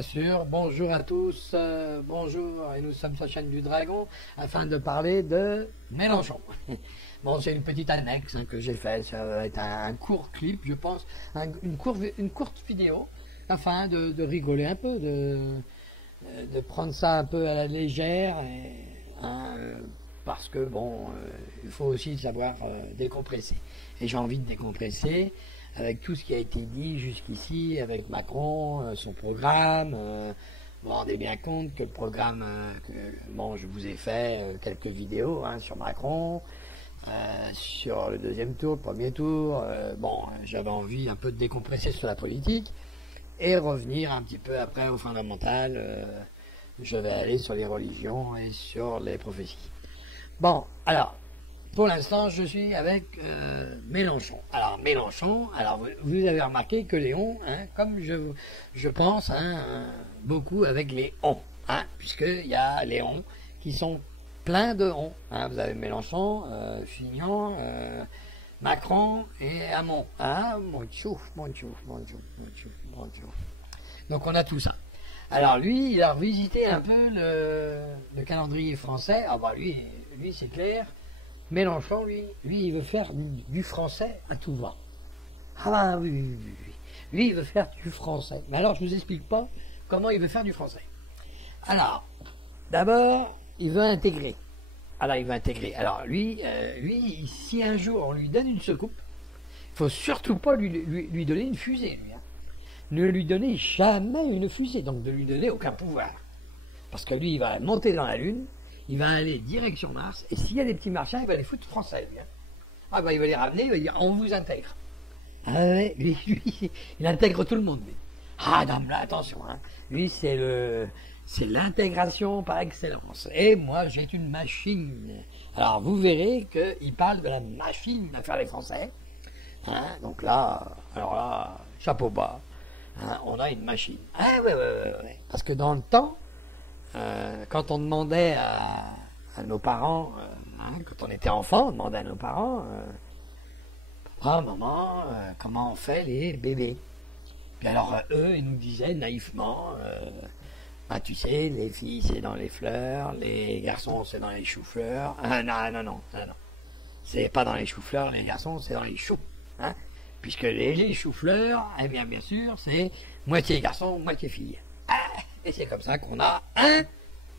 Bien sûr, bonjour à tous, bonjour, et nous sommes sur la chaîne du Dragon afin de parler de Mélenchon. Bon, c'est une petite annexe que j'ai faite, ça va être un court clip, je pense, une courte vidéo, afin de rigoler un peu, de prendre ça un peu à la légère, parce que bon, il faut aussi savoir décompresser. Et j'ai envie de décompresser avec tout ce qui a été dit jusqu'ici, avec Macron, son programme. Vous vous rendez bien compte que le programme, bon, je vous ai fait quelques vidéos sur Macron, sur le deuxième tour, le premier tour. Bon, j'avais envie un peu de décompresser sur la politique et revenir un petit peu après au fondamental. Je vais aller sur les religions et sur les prophéties. Bon, alors, pour l'instant, je suis avec Mélenchon. Alors, Mélenchon, vous avez remarqué que Léon, comme je pense, beaucoup avec les on, puisqu'il y a les on qui sont pleins de on. Vous avez Mélenchon, Fignon, Macron et Hamon. Mon tchouf. Donc, on a tout ça. Alors, lui, il a revisité un peu le calendrier français. Ah bah lui c'est clair. Mélenchon, lui, il veut faire du français à tout va. Ah bah oui. Lui, il veut faire du français. Mais alors, je ne vous explique pas comment il veut faire du français. Alors, d'abord, il veut intégrer. Alors, lui, si un jour on lui donne une secoupe, il ne faut surtout pas lui donner une fusée, lui. Ne lui donnez jamais une fusée, donc de lui donner aucun pouvoir. Parce que lui, il va monter dans la Lune, il va aller direction Mars, et s'il y a des petits martiens, il va les foutre français, lui. Il va les ramener, il va dire, on vous intègre. Lui, il intègre tout le monde, lui. Non, mais là, attention, lui, c'est l'intégration par excellence. Et moi, j'ai une machine. Alors, vous verrez qu'il parle de la machine à faire les Français. Donc là, chapeau bas. On a une machine. Ouais. Parce que dans le temps, quand on demandait à nos parents, quand on était enfant, on demandait à nos parents, papa, maman, comment on fait les bébés? Puis alors eux, ils nous disaient naïvement, tu sais, les filles c'est dans les fleurs, les garçons c'est dans les choux-fleurs. Non. C'est pas dans les choux-fleurs, les garçons c'est dans les choux. Puisque les choux-fleurs, bien sûr, c'est moitié garçon, moitié fille. Et c'est comme ça qu'on a un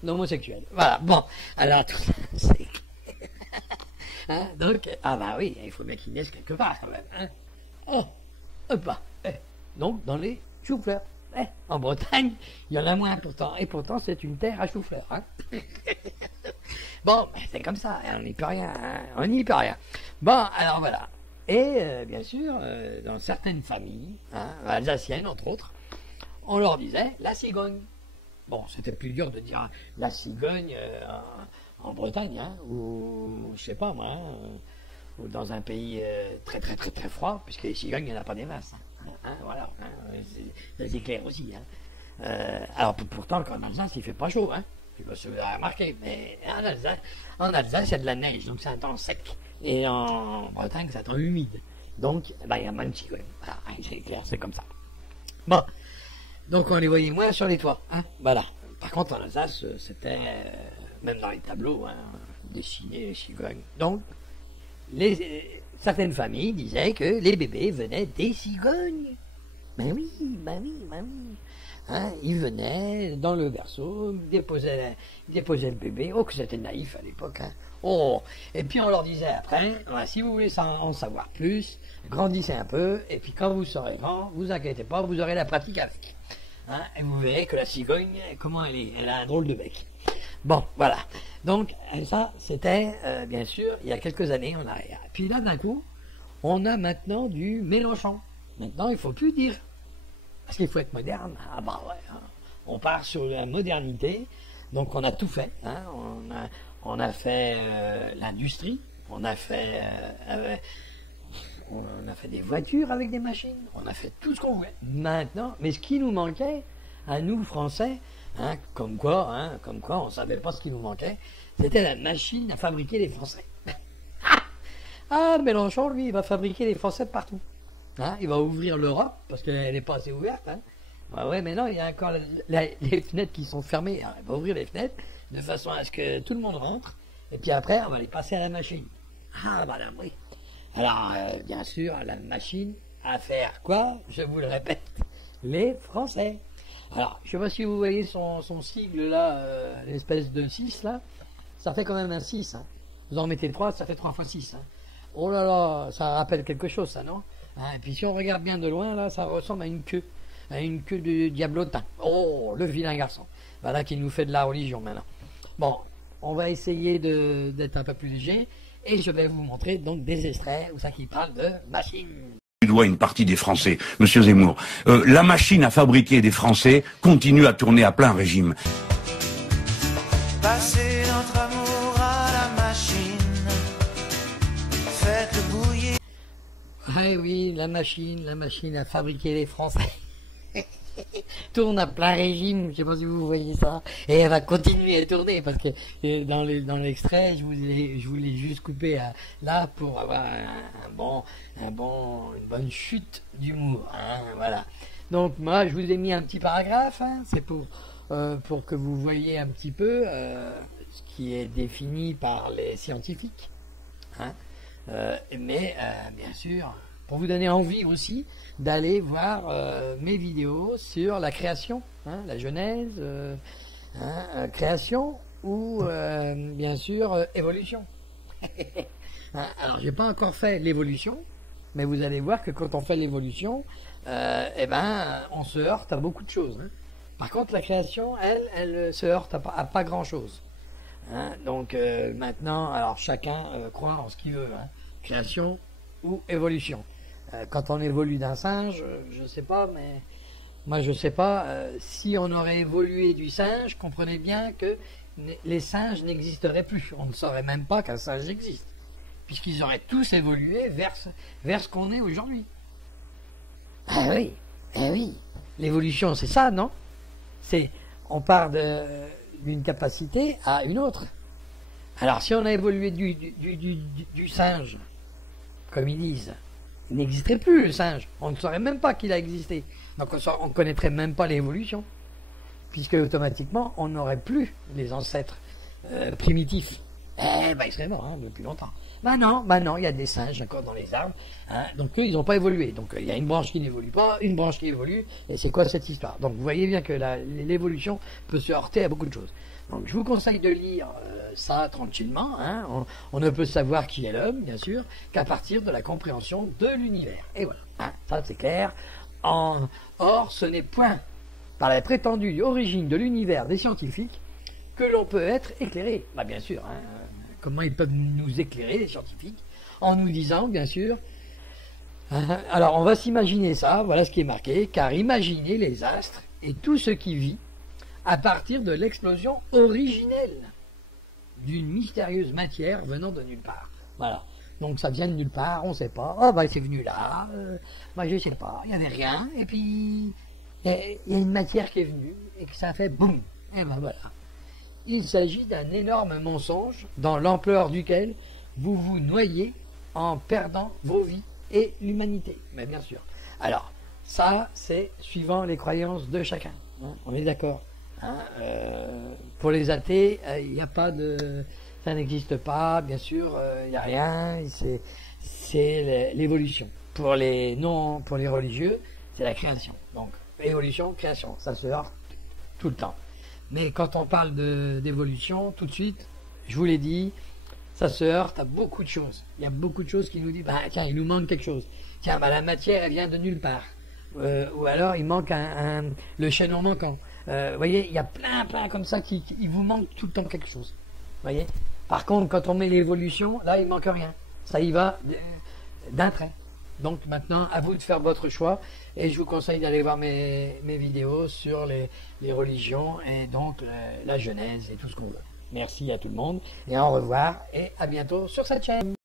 homosexuel. Voilà, bon, alors tout ça, c'est... donc, oui, il faut bien qu'il naisse quelque part, quand même. Donc, dans les choux-fleurs. En Bretagne, il y en a moins pourtant, et pourtant, c'est une terre à choux-fleurs. Bon, c'est comme ça, on n'y peut rien, Bon, alors voilà. Et bien sûr, dans certaines familles, alsaciennes entre autres, on leur disait la cigogne. Bon, c'était plus dur de dire la cigogne en Bretagne, ou je sais pas moi, ou dans un pays très froid, puisque les cigognes, il n'y en a pas des masses. Voilà, c'est clair aussi. Alors pourtant, qu'en Alsace, il fait pas chaud, je sais pas si vous avez remarqué, mais en Alsace, il y a de la neige, donc c'est un temps sec. Et en Bretagne, c'est un temps humide. Donc, il y a moins de cigognes. Voilà, c'est clair, c'est comme ça. Bon, donc on les voyait moins sur les toits. Voilà. Par contre, en Alsace, c'était, même dans les tableaux, dessiné les cigognes. Donc, certaines familles disaient que les bébés venaient des cigognes. Ben oui. Ils venaient dans le berceau, déposaient le bébé. Oh, que c'était naïf à l'époque. Et puis on leur disait après, si vous voulez en savoir plus, grandissez un peu, et puis quand vous serez grand, vous inquiétez pas, vous aurez la pratique avec. Et vous verrez que la cigogne, comment elle a un drôle de bec. Bon, voilà. Donc, ça, c'était, bien sûr, il y a quelques années en arrière. Et puis là, d'un coup, on a maintenant du Mélenchon. Maintenant, il ne faut plus dire. Parce qu'il faut être moderne. On part sur la modernité. Donc, on a tout fait. On a fait l'industrie. On a fait des voitures avec des machines. On a fait tout ce qu'on voulait. Maintenant, mais ce qui nous manquait, à nous, Français, comme quoi, on ne savait pas ce qui nous manquait, c'était la machine à fabriquer les Français. Mélenchon, lui, il va fabriquer les Français partout. Il va ouvrir l'Europe, parce qu'elle n'est pas assez ouverte. Ouais, mais non, il y a encore les fenêtres qui sont fermées. Alors, on va ouvrir les fenêtres de façon à ce que tout le monde rentre. Et puis après, on va les passer à la machine. Ah, madame, oui. Alors, bien sûr, la machine à faire quoi? Je vous le répète, les Français. Alors, je ne sais pas si vous voyez son sigle là, l'espèce de 6 là. Ça fait quand même un 6. Hein. Vous en mettez 3, ça fait 3 fois 6. Hein. Oh là là, ça rappelle quelque chose, ça, non? Hein, et puis si on regarde bien de loin, là, ça ressemble à une queue de diablotin. Oh, le vilain garçon. Voilà qui nous fait de la religion maintenant. Bon, on va essayer d'être un peu plus léger, et je vais vous montrer donc des extraits où ça qui parle de machine. Tu dois une partie des Français, Monsieur Zemmour. La machine à fabriquer des Français continue à tourner à plein régime. Passez notre amour à la machine, faites bouillir. Ah oui, la machine à fabriquer les Français. Tourne à plein régime, je sais pas si vous voyez ça, et elle va continuer à tourner parce que dans l'extrait, je vous l'ai juste coupé là pour avoir une bonne chute d'humour, hein, voilà. Donc moi, je vous ai mis un petit paragraphe, hein, c'est pour que vous voyez un petit peu ce qui est défini par les scientifiques, hein, mais bien sûr, pour vous donner envie aussi d'aller voir mes vidéos sur la création, hein, la genèse, création ou bien sûr évolution. Hein, alors j'ai pas encore fait l'évolution, mais vous allez voir que quand on fait l'évolution, on se heurte à beaucoup de choses. Hein. Par contre la création, elle se heurte à pas grand chose. Hein. Donc maintenant, alors chacun croit en ce qu'il veut, hein. Création ou évolution. Quand on évolue d'un singe, je sais pas, mais moi je sais pas, si on aurait évolué du singe, comprenez bien que les singes n'existeraient plus. On ne saurait même pas qu'un singe existe, puisqu'ils auraient tous évolué vers ce qu'on est aujourd'hui. Ah oui, l'évolution c'est ça, non? On part d'une capacité à une autre. Alors si on a évolué du singe, comme ils disent, il n'existerait plus le singe, on ne saurait même pas qu'il a existé, donc on ne connaîtrait même pas l'évolution, puisque automatiquement on n'aurait plus les ancêtres primitifs. Ils seraient morts, hein, depuis longtemps. Non, il y a des singes encore dans les arbres, hein, donc eux ils n'ont pas évolué, donc il y a une branche qui n'évolue pas, une branche qui évolue, et c'est quoi cette histoire? Donc vous voyez bien que l'évolution peut se heurter à beaucoup de choses. Donc je vous conseille de lire ça tranquillement, hein. On ne peut savoir qui est l'homme, bien sûr, qu'à partir de la compréhension de l'univers. Et voilà, hein, ça c'est clair. Or, ce n'est point par la prétendue origine de l'univers des scientifiques que l'on peut être éclairé. Bien sûr, hein, comment ils peuvent nous éclairer, les scientifiques, en nous disant, bien sûr, alors on va s'imaginer ça, voilà ce qui est marqué, car imaginez les astres et tout ce qui vit à partir de l'explosion originelle d'une mystérieuse matière venant de nulle part. Voilà. Donc ça vient de nulle part, on ne sait pas. C'est venu là, je ne sais pas, il n'y avait rien, et puis il y a une matière qui est venue, et que ça a fait boum. Et voilà. Il s'agit d'un énorme mensonge dans l'ampleur duquel vous vous noyez en perdant vos vies et l'humanité. Mais bien sûr. Alors, ça, c'est suivant les croyances de chacun. Hein, on est d'accord. Hein, pour les athées, il n'y a pas de... Ça n'existe pas, bien sûr, il n'y a rien, c'est l'évolution. Pour les religieux, c'est la création. Donc, évolution, création, ça se heurte tout le temps. Mais quand on parle d'évolution, tout de suite, je vous l'ai dit, ça se heurte à beaucoup de choses. Il y a beaucoup de choses qui nous disent, tiens, il nous manque quelque chose. Tiens, la matière, elle vient de nulle part. Ou alors, il manque le chaînon manquant. Vous voyez, il y a plein comme ça il vous manque tout le temps quelque chose. Voyez. Par contre, quand on met l'évolution, là, il manque rien. Ça y va d'un trait. Donc maintenant, à vous de faire votre choix. Et je vous conseille d'aller voir mes vidéos sur les religions et donc la Genèse et tout ce qu'on veut. Merci à tout le monde et au revoir et à bientôt sur cette chaîne.